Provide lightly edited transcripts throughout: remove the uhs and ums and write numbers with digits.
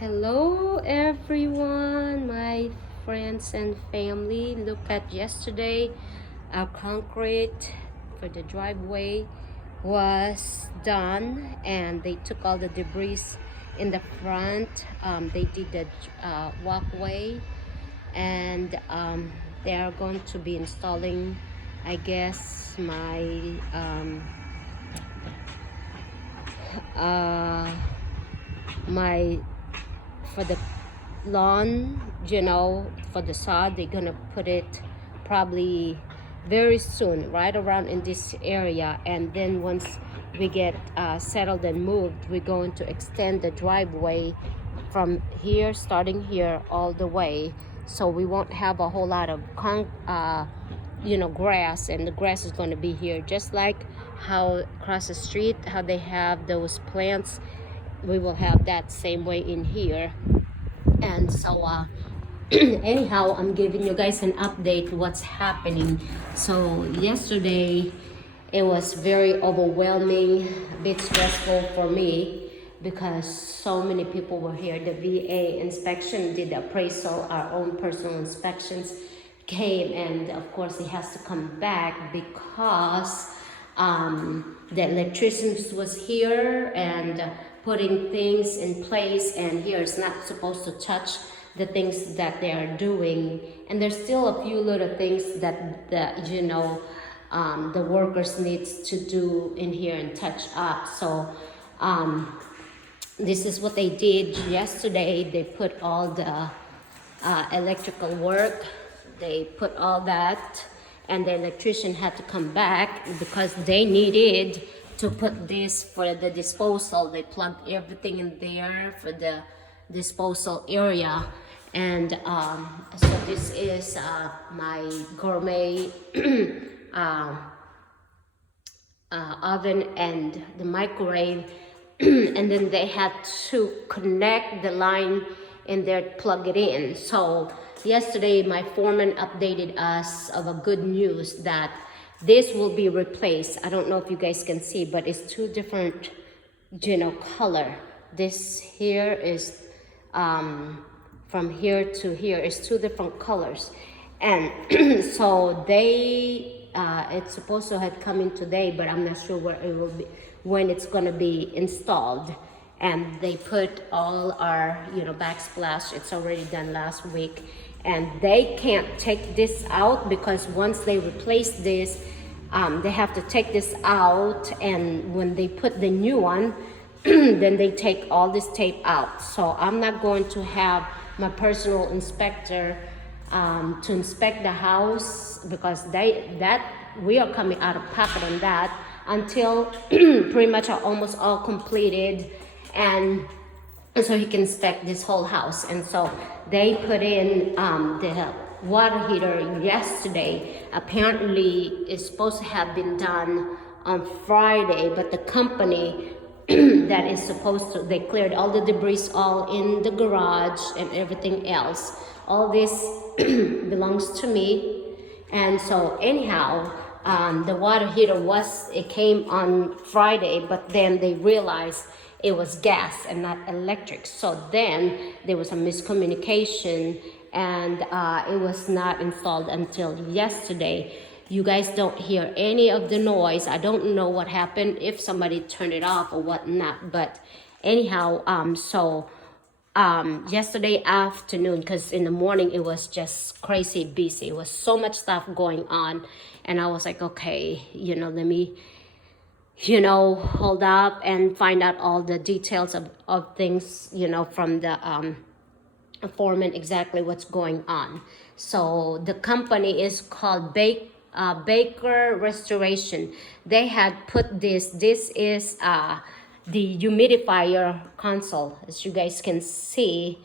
Hello everyone, my friends and family. Look at yesterday, our concrete for the driveway was done and they took all the debris in the front. They did the walkway and they are going to be installing, I guess, uh, my for the lawn, for the sod. They're gonna put it probably very soon, right around in this area. And then once we get settled and moved, we're going to extend the driveway from here, starting here all the way, so we won't have a whole lot of grass, and the grass is going to be here, just like how across the street how they have those plants. We will have that same way in here. And so anyhow, I'm giving you guys an update what's happening. So yesterday it was very overwhelming, a bit stressful for me because so many people were here. The VA inspection did the appraisal, our own personal inspections came, and of course it has to come back because the electrician was here and putting things in place, and here it's not supposed to touch the things that they are doing. And there's still a few little things that the workers needs to do in here and touch up. So this is what they did yesterday. They put all the electrical work, they put all that, and the electrician had to come back because they needed to put this for the disposal. They plugged everything in there for the disposal area. And so this is my gourmet oven and the microwave. And then they had to connect the line in there, plug it in. So yesterday my foreman updated us of a good news that this will be replaced. I don't know if you guys can see, but it's two different color. This here is from here to here is two different colors. And so they it's supposed to have come in today, but I'm not sure where it will be, when it's going to be installed. And they put all our backsplash. It's already done last week, and they can't take this out because once they replace this, they have to take this out, and when they put the new one then they take all this tape out. So I'm not going to have my personal inspector to inspect the house because we are coming out of pocket on that until pretty much are almost all completed, and so he can inspect this whole house. And so they put in the water heater yesterday. Apparently it's supposed to have been done on Friday, but the company that is supposed to, they cleared all the debris all in the garage and everything else. All this belongs to me. And so anyhow, the water heater it came on Friday, but then they realized it was gas and not electric. So then there was a miscommunication, and it was not installed until yesterday. You guys don't hear any of the noise. I don't know what happened, if somebody turned it off or whatnot. But anyhow, yesterday afternoon, because in the morning it was just crazy busy. It was so much stuff going on, and I was like, okay, let me hold up and find out all the details of things, from the foreman, exactly what's going on. So the company is called Baker Restoration. They had put this is the humidifier console, as you guys can see,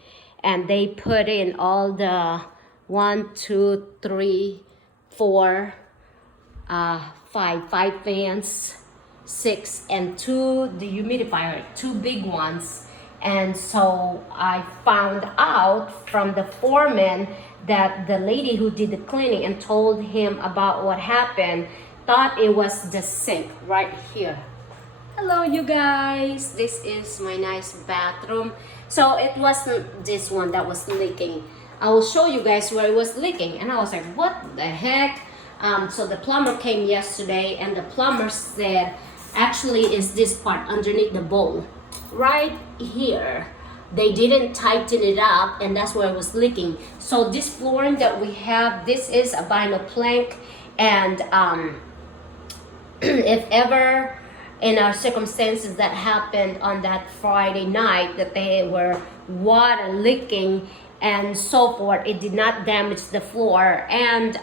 and they put in all the 1, 2, 3, 4, 5 fans, 6, and 2 the humidifier, 2 big ones. And so I found out from the foreman that the lady who did the cleaning and told him about what happened thought it was the sink right here. Hello you guys, this is my nice bathroom. So it wasn't this one that was leaking. I will show you guys where it was leaking, and I was like, what the heck? So the plumber came yesterday, and the plumber said, actually is this part underneath the bowl, right here. They didn't tighten it up, and that's where it was leaking. So this flooring that we have, this is a vinyl plank, and if ever in our circumstances that happened on that Friday night that they were water leaking and so forth, it did not damage the floor. And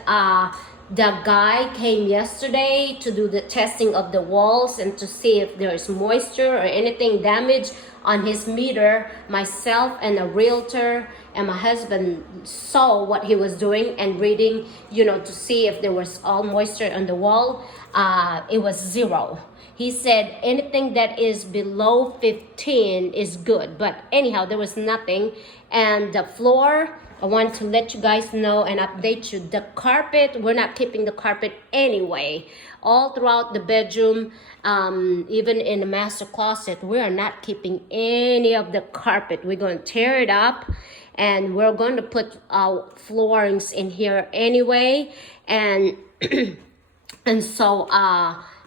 the guy came yesterday to do the testing of the walls and to see if there's moisture or anything damaged on his meter. Myself and a realtor and my husband saw what he was doing and reading, to see if there was all moisture on the wall. It was 0. He said anything that is below 15 is good, but anyhow, there was nothing. And the floor, I want to let you guys know and update you. The carpet, we're not keeping the carpet anyway. All throughout the bedroom, even in the master closet, we are not keeping any of the carpet. We're going to tear it up, and we're going to put our floorings in here anyway. And and so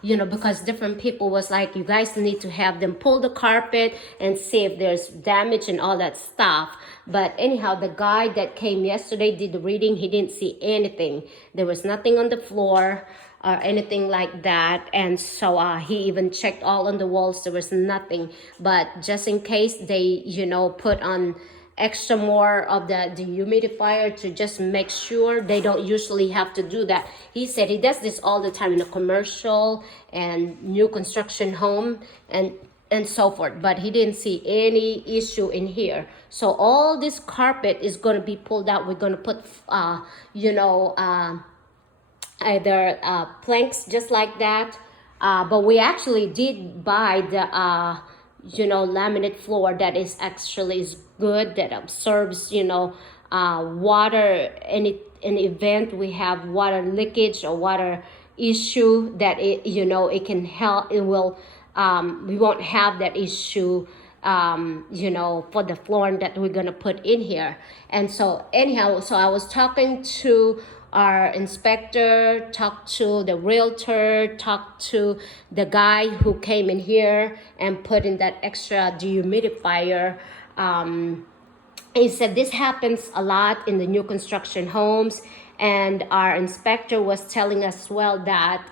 because different people was like, you guys need to have them pull the carpet and see if there's damage and all that stuff. But anyhow, the guy that came yesterday did the reading. He didn't see anything. There was nothing on the floor or anything like that. And so he even checked all on the walls. There was nothing. But just in case they, put on extra more of the dehumidifier to just make sure. They don't usually have to do that. He said he does this all the time in a commercial and new construction home and so forth, but he didn't see any issue in here. So all this carpet is going to be pulled out. We're going to put either planks just like that, but we actually did buy the laminate floor that is actually good, that absorbs water. Any event we have water leakage or water issue, that it can help. It will we won't have that issue for the flooring that we're gonna put in here. And so anyhow, so I was talking to our inspector, talked to the realtor, talked to the guy who came in here and put in that extra dehumidifier. He said this happens a lot in the new construction homes, and our inspector was telling us well that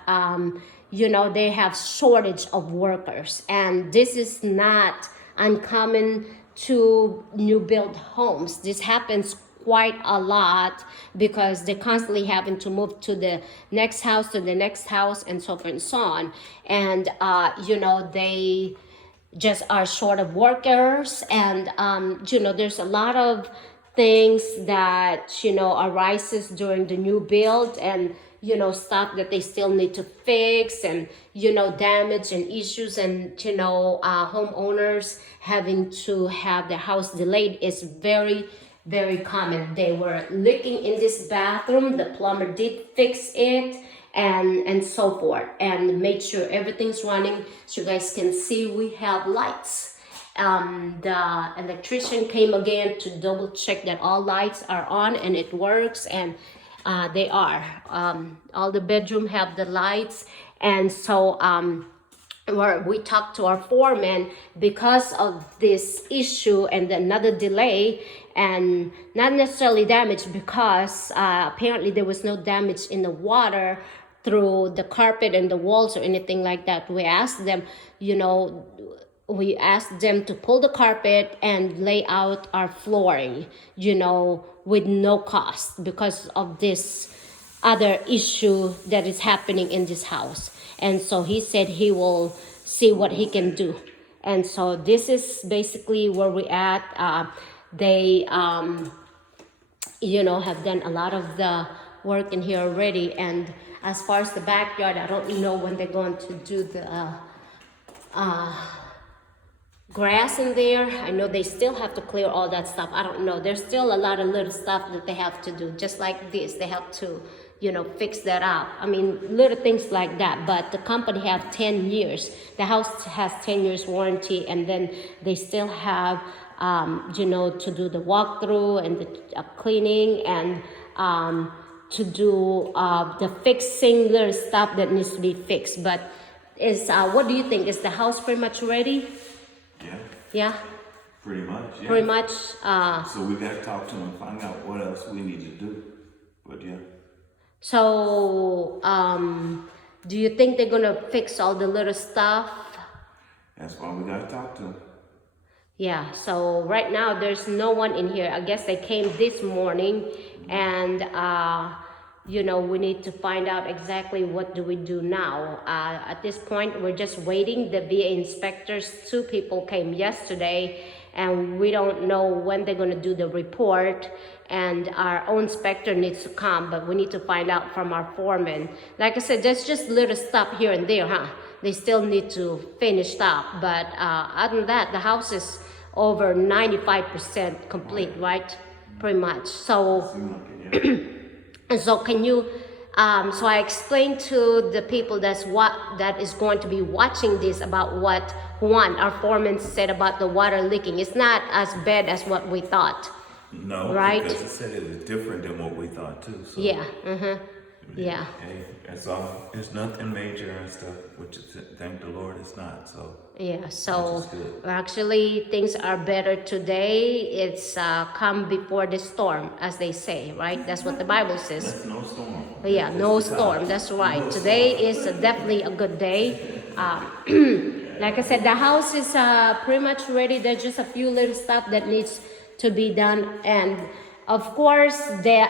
they have shortage of workers, and this is not uncommon to new build homes. This happens quite a lot because they're constantly having to move to the next house, to the next house, and so forth and so on. And they just are short of workers, and there's a lot of things that arises during the new build, and stuff that they still need to fix, and damage and issues, and homeowners having to have their house delayed is very, very common. They were leaking in this bathroom. The plumber did fix it, and so forth, and made sure everything's running. So you guys can see we have lights. The electrician came again to double check that all lights are on and it works, and they are. All the bedroom have the lights. And so we talked to our foreman because of this issue and another delay, and not necessarily damage, because apparently there was no damage in the water through the carpet and the walls or anything like that. We asked them, to pull the carpet and lay out our flooring, with no cost, because of this other issue that is happening in this house. And so he said he will see what he can do. And so this is basically where we're at. They have done a lot of the work in here already. And as far as the backyard, I don't know when they're going to do the grass in there. I know they still have to clear all that stuff. I don't know. There's still a lot of little stuff that they have to do. Just like this, they have to, fix that up. I mean, little things like that. But the company have 10 years. The house has 10 years warranty, and then they still have to do the walkthrough and the cleaning and to do the fixing little stuff that needs to be fixed. But what do you think? Is the house pretty much ready? Yeah. Yeah. Pretty much. Yeah. Pretty much. So we got to talk to them and find out what else we need to do. But yeah. So, do you think they're gonna fix all the little stuff? That's why we got to talk to them. Yeah, so right now there's no one in here. I guess they came this morning and, we need to find out exactly what do we do now. At this point, we're just waiting. The VA inspectors, 2 people came yesterday and we don't know when they're gonna do the report, and our own inspector needs to come, but we need to find out from our foreman. Like I said, there's just little stuff here and there, huh? They still need to finish up, but other than that, the house is over 95% complete, right? Pretty much. So, and so can you, so I explained to the people that is going to be watching this about what Juan, our foreman, said about the water leaking. It's not as bad as what we thought. No, right? Because it said it was different than what we thought too. So. Yeah. Yeah. Hey, that's all. It's nothing major and stuff, which is, thank the Lord it's not. So. Yeah. So actually things are better today. It's come before the storm, as they say, right? That's what the Bible says. That's no storm. Yeah, no storm. That's right. Today is definitely a good day. Like I said, the house is pretty much ready. There's just a few little stuff that needs to be done, and of course the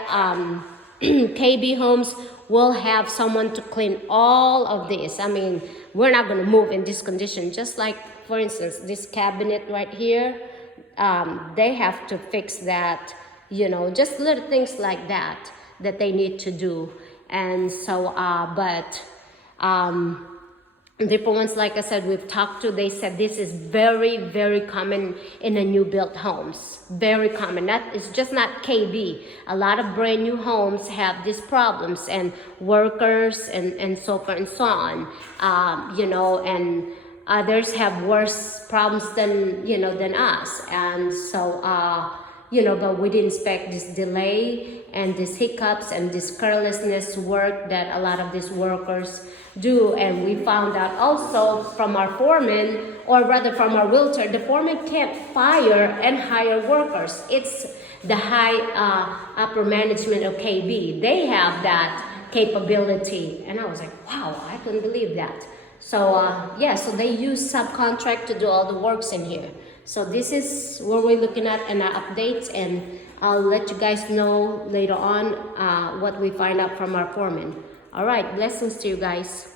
KB Homes will have someone to clean all of this. I mean, we're not going to move in this condition. Just like, for instance, this cabinet right here, they have to fix that, just little things like that they need to do. And so different ones, like I said, we've talked to, they said this is very, very common in the new built homes. Very common. That is just not KB. A lot of brand new homes have these problems, and workers and so forth and so on. And others have worse problems than us. And so, but we didn't expect this delay and these hiccups and this carelessness work that a lot of these workers do. And we found out also from our foreman, or rather from our realtor, the foreman can't fire and hire workers. It's the high upper management of KB. They have that capability. And I was like, wow, I couldn't believe that. So so they use subcontract to do all the works in here. So this is what we're looking at in our updates, and I'll let you guys know later on what we find out from our foreman. All right, blessings to you guys.